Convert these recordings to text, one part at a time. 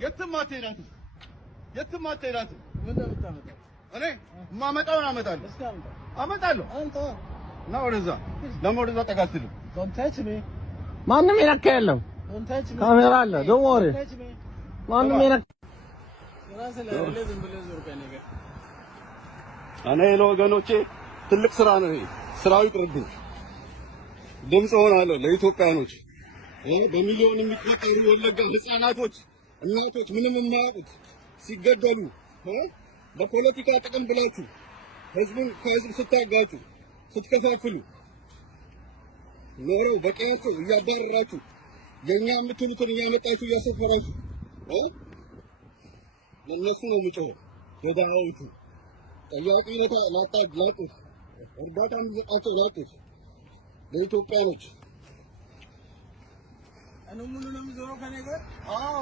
የትም አትሄዳትም። የትም አትሄዳትም። ምን እንደምታመጣው እኔ ማመጣውን አመጣለሁ። እስኪ አመጣለሁ። አንተ እና ወደዛ ደግሞ ወደዛ ጠጋ አትልም። don't touch me ማንም የነካ የለም። don't touch me ካሜራ አለ። don't worry touch me ማንም የነካ ራስ ላይ ለዝም ብለህ ዞር ከኔ ጋር እኔ ለወገኖቼ ትልቅ ስራ ነው ይሄ። ስራው ይቅርብኝ። ድምፅ ሆናለሁ ለኢትዮጵያኖች። በሚሊዮን የሚቆጠሩ ወለጋ ህፃናቶች፣ እናቶች ምንም የማያውቁት ሲገደሉ በፖለቲካ ጥቅም ብላችሁ ህዝቡን ከህዝብ ስታጋጩ ስትከፋፍሉ ኖረው በቀያቸው እያባረራችሁ የኛ የምትሉትን እያመጣችሁ እያሰፈራችሁ ለነሱ ነው የምጮኸው። ለዳዎቹ ጠያቂ ላጡት እርዳታ የሚሰጣቸው ላጡት ለኢትዮጵያኖች እኔ ሙሉ ነው የምዞረው ከኔ ጋር አዎ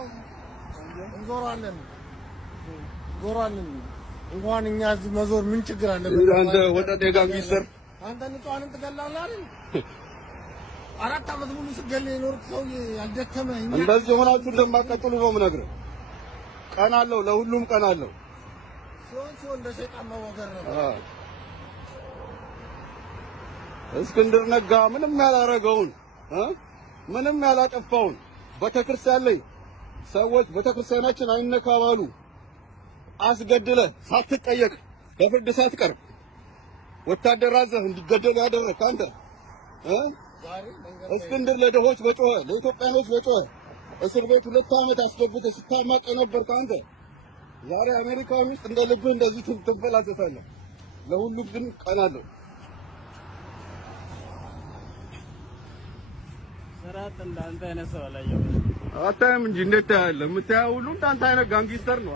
እንዞራለን እንኳን እኛ እዚህ መዞር ምን ችግር አለ? አንተ ወጣት የጋንጊስተር አንተ ንጹሃንን ትገላለህ አይደል? 4 ዓመት ሙሉ ስገል የኖርክ ሰውዬ ያልደከመ እኛ እንደዚህ ሆናችሁ እንደማትቀጥሉ ነው የምነግርህ። ቀን አለው፣ ለሁሉም ቀን አለው። ሰው እንደ ሰይጣን መወገር ነው። እስክንድር ነጋ ምንም ያላረገውን ምንም ያላጠፋውን ቤተክርስቲያን ላይ ሰዎች ቤተክርስቲያናችን አይነካባሉ አስገድለ ሳትጠየቅ በፍርድ ሳትቀርብ ወታደር አዘህ እንዲገደሉ ያደረግህ አንተ እስክንድር ለደሆች በጮኸ ለኢትዮጵያኖች በጮኸ እስር ቤት 2 ዓመት አስገብተህ ስታማቅ የነበርክ አንተ ዛሬ አሜሪካን ውስጥ እንደ ልብህ እንደዚህ ትንፈላሰሳለህ። ለሁሉም ግን ቀን አለው። ሰራት እንዳንተ አይነት ሰው አላየሁም። አታየም እንጂ እንዴት ታያለህ? የምታየው ሁሉ እንዳንተ አይነት ጋንጊስተር ነው።